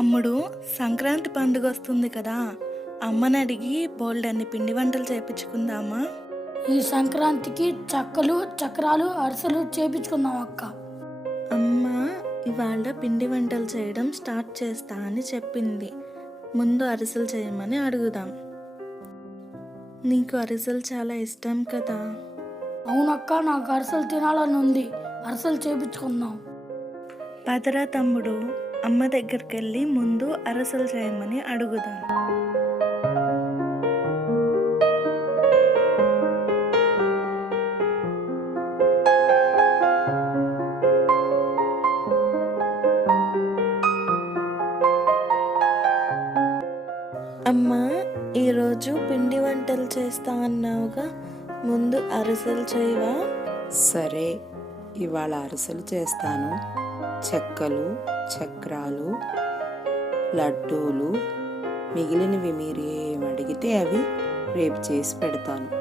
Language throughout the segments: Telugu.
తమ్ముడు, సంక్రాంతి పండుగ వస్తుంది కదా, అమ్మని అడిగి బోల్డన్ని పిండి వంటలు చేపించుకుందామా? ఈ సంక్రాంతికి చక్కలు, చక్రాలు, అరిసెలు చేపించుకుందాం అక్క. అమ్మ ఇవాళ పిండి వంటలు చేయడం స్టార్ట్ చేస్తా అని చెప్పింది. ముందు అరిసెలు చేయమని అడుగుదాం. నీకు అరిసెలు చాలా ఇష్టం కదా? అవునక్క, నాకు అరిసెలు తినాలని ఉంది. అరిసెలు చేపించుకుందాం. పదరా తమ్ముడు, అమ్మ దగ్గరికి వెళ్ళి ముందు అరిసెలు చేయమని అడుగుదాం. అమ్మా, ఈరోజు పిండి వంటలు చేస్తా అన్నావుగా, ముందు అరిసెలు చేయవా? సరే, ఇవాళ అరిసెలు చేస్తాను. చెక్కలు, చక్రాలు, లడ్డూలు, మిగిలినవి మీరు ఏమి అడిగితే అవి రేపు చేసి పెడతాను.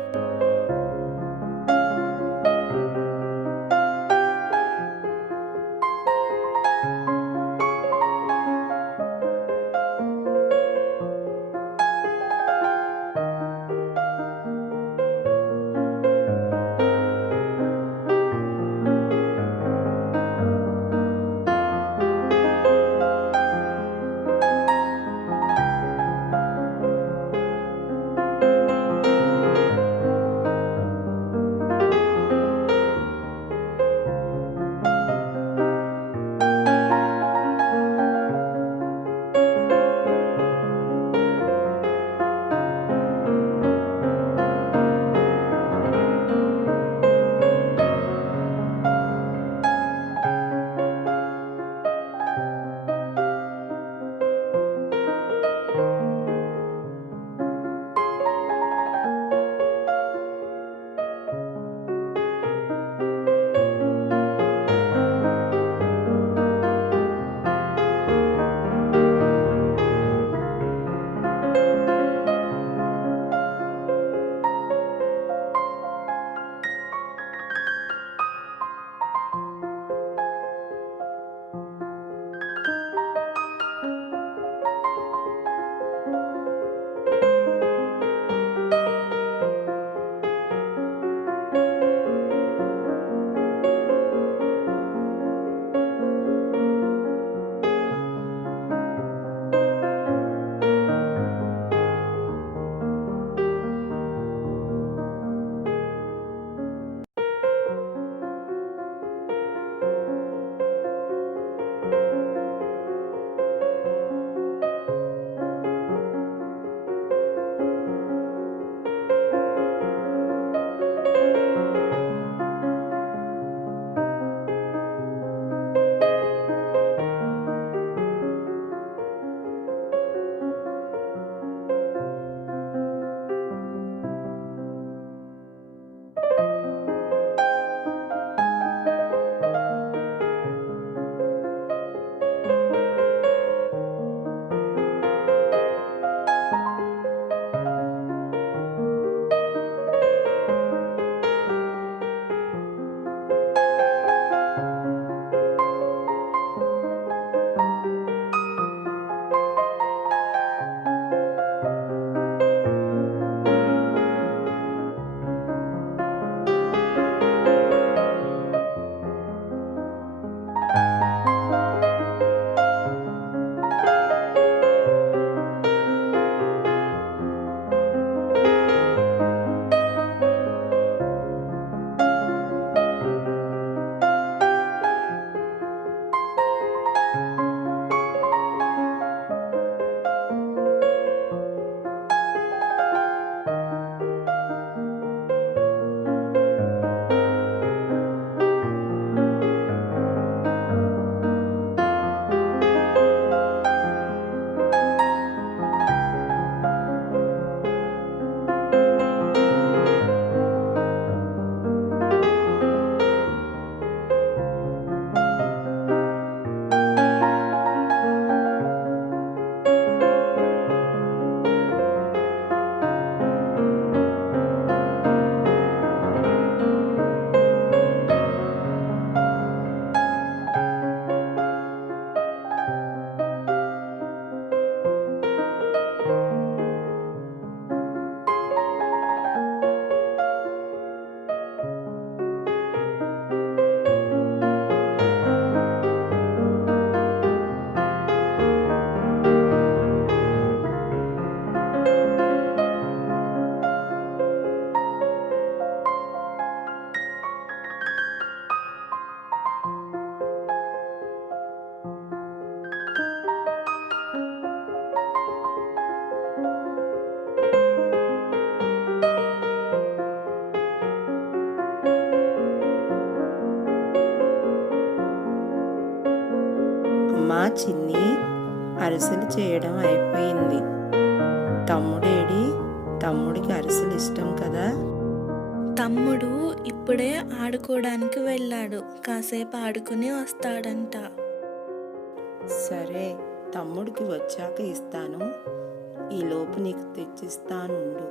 అమ్మా చిన్ని, అరిసెలు చేయడం అయిపోయింది. తమ్ముడేడి? తమ్ముడికి అరిసెలు ఇష్టం కదా. తమ్ముడు ఇప్పుడే ఆడుకోవడానికి వెళ్ళాడు, కాసేపు ఆడుకుని వస్తాడంట. సరే, తమ్ముడికి వచ్చాక ఇస్తాను. ఈలోపు నీకు తెచ్చిస్తానుండు.